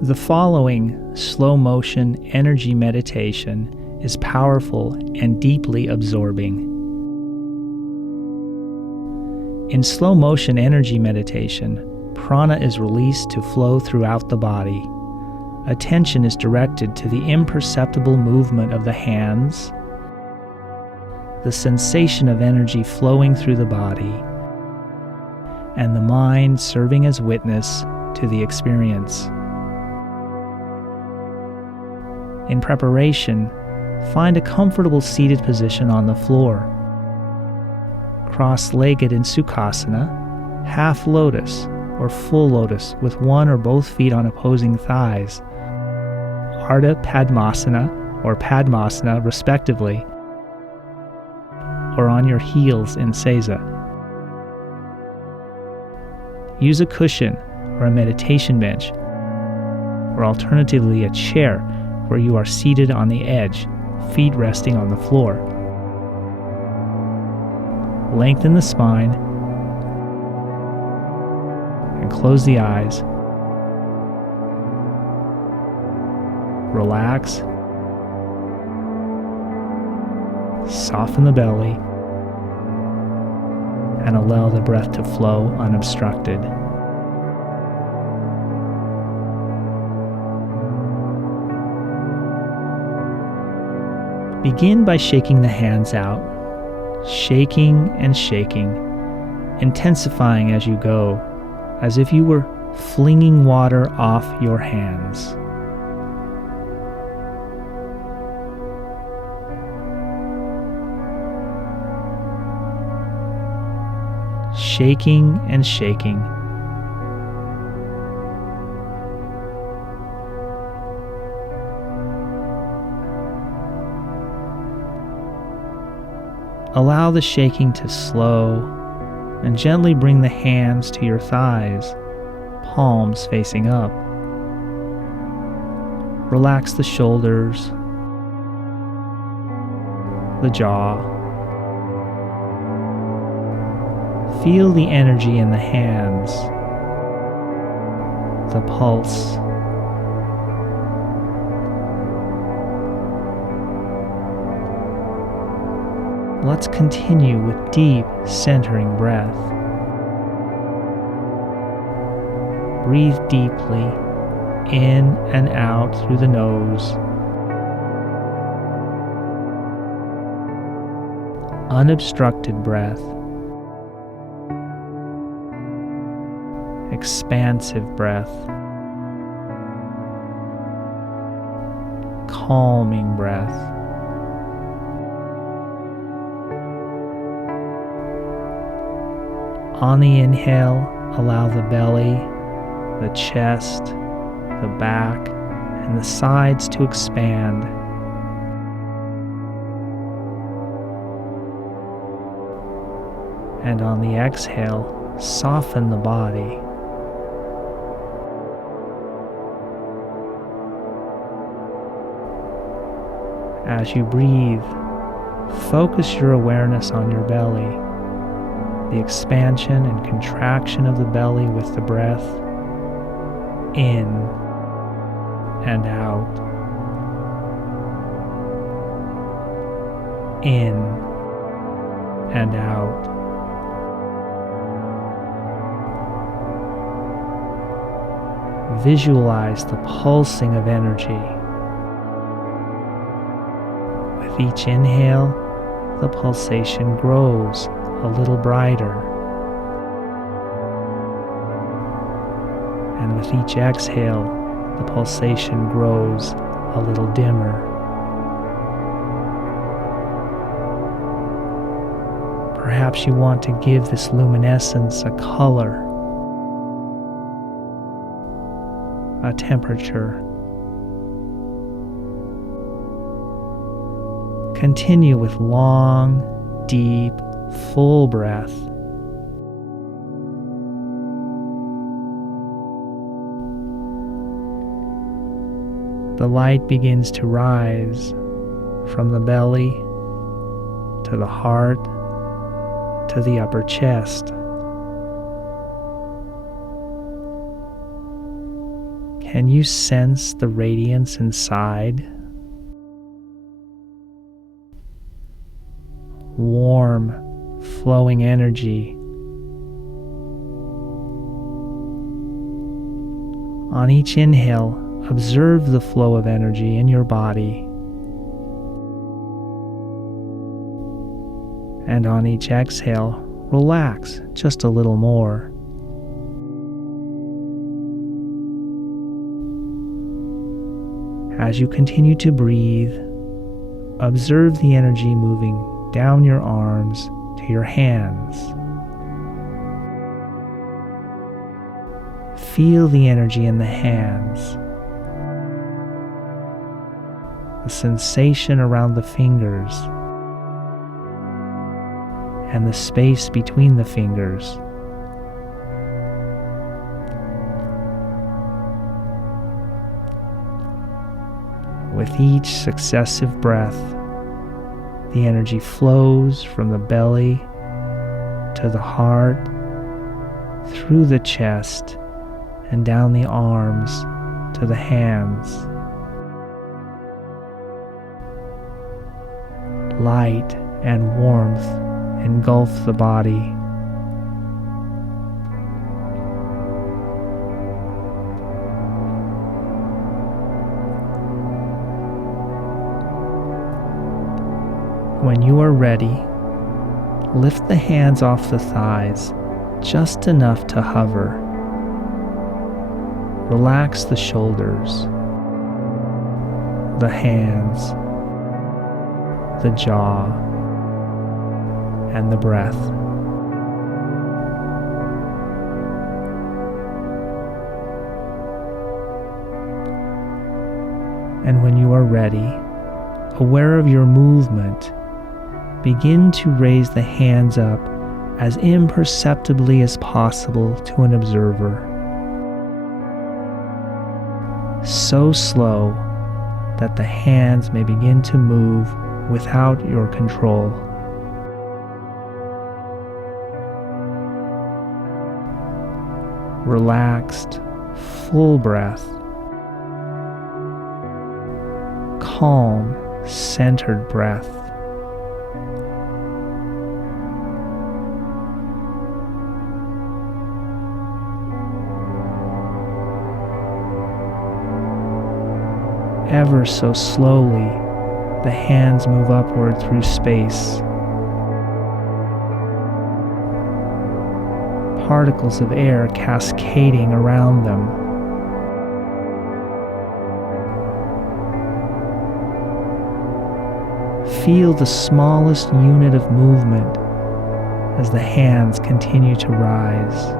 The following slow motion energy meditation is powerful and deeply absorbing. In slow motion energy meditation, prana is released to flow throughout the body. Attention is directed to the imperceptible movement of the hands, the sensation of energy flowing through the body, and the mind serving as witness to the experience. In preparation, find a comfortable seated position on the floor. Cross-legged in Sukhasana, half lotus or full lotus with one or both feet on opposing thighs, Ardha Padmasana or Padmasana respectively, or on your heels in Sesa. Use a cushion or a meditation bench, or alternatively a chair where you are seated on the edge, feet resting on the floor. Lengthen the spine and close the eyes. Relax. Soften the belly and allow the breath to flow unobstructed. Begin by shaking the hands out, shaking and shaking, intensifying as you go, as if you were flinging water off your hands. Shaking and shaking. Allow the shaking to slow and gently bring the hands to your thighs, palms facing up. Relax the shoulders, the jaw. Feel the energy in the hands, the pulse. Let's continue with deep, centering breath. Breathe deeply in and out through the nose. Unobstructed breath. Expansive breath. Calming breath. On the inhale, allow the belly, the chest, the back, and the sides to expand. And on the exhale, soften the body. As you breathe, focus your awareness on your belly, the expansion and contraction of the belly with the breath in and out, in and out. Visualize the pulsing of energy. With each inhale, the pulsation grows a little brighter, and with each exhale, the pulsation grows a little dimmer. Perhaps you want to give this luminescence a color, a temperature. Continue with long, deep, full breath. The light begins to rise from the belly to the heart to the upper chest. Can you sense the radiance inside? Warm, flowing energy. On each inhale, observe the flow of energy in your body. And on each exhale, relax just a little more. As you continue to breathe, observe the energy moving down your arms to your hands. Feel the energy in the hands, the sensation around the fingers, and the space between the fingers. With each successive breath, the energy flows from the belly to the heart, through the chest, and down the arms to the hands. Light and warmth engulf the body. When you are ready, lift the hands off the thighs just enough to hover. Relax the shoulders, the hands, the jaw, and the breath. And when you are ready, aware of your movement, begin to raise the hands up as imperceptibly as possible to an observer. So slow that the hands may begin to move without your control. Relaxed, full breath. Calm, centered breath. Ever so slowly, the hands move upward through space. Particles of air cascading around them. Feel the smallest unit of movement as the hands continue to rise.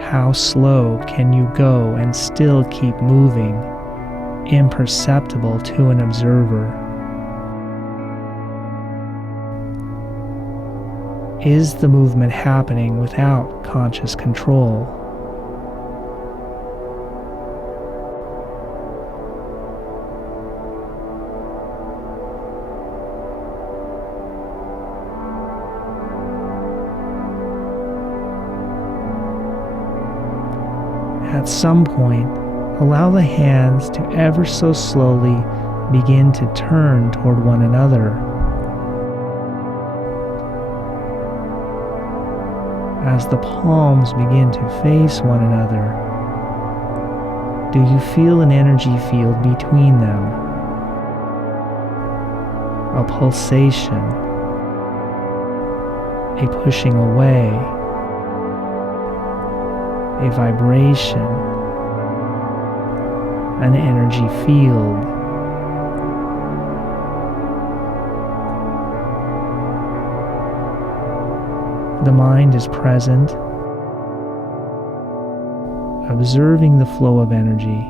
How slow can you go and still keep moving, imperceptible to an observer? Is the movement happening without conscious control? At some point, allow the hands to ever so slowly begin to turn toward one another. As the palms begin to face one another, do you feel an energy field between them? A pulsation, a pushing away, a vibration, an energy field. The mind is present, observing the flow of energy.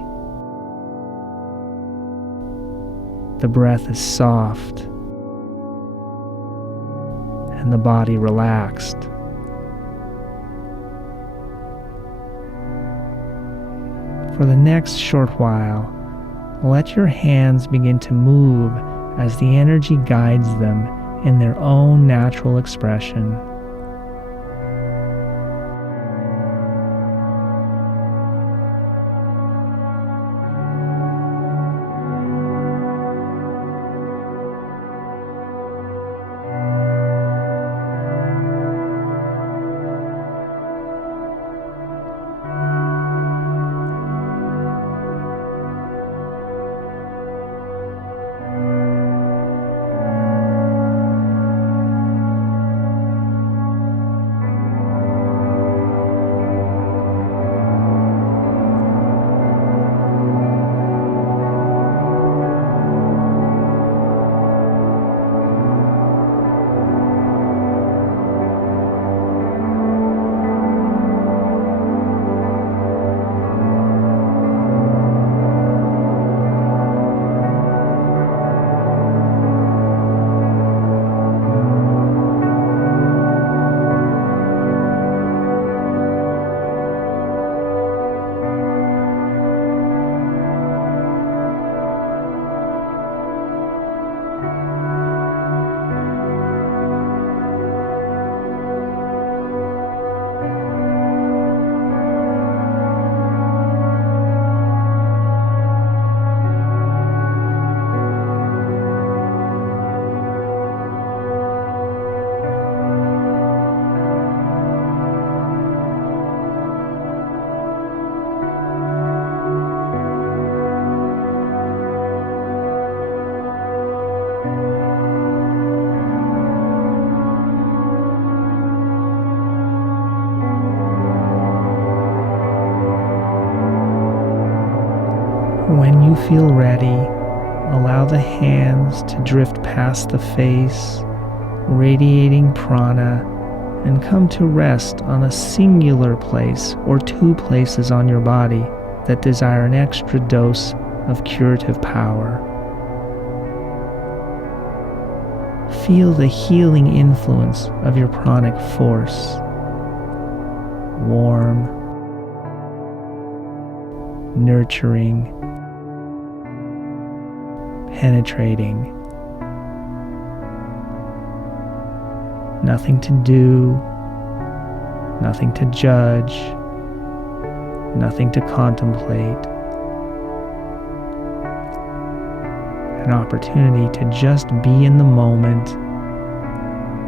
The breath is soft, and the body relaxed. For the next short while, let your hands begin to move as the energy guides them in their own natural expression. When you feel ready, allow the hands to drift past the face, radiating prana, and come to rest on a singular place or two places on your body that desire an extra dose of curative power. Feel the healing influence of your pranic force. Warm, nurturing, penetrating. Nothing to do, nothing to judge, nothing to contemplate. An opportunity to just be in the moment,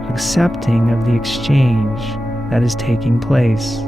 accepting of the exchange that is taking place.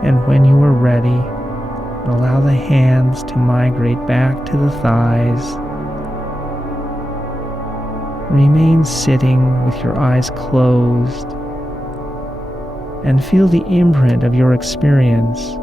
And when you are ready, allow the hands to migrate back to the thighs. Remain sitting with your eyes closed and feel the imprint of your experience.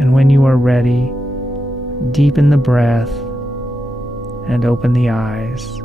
And when you are ready, deepen the breath and open the eyes.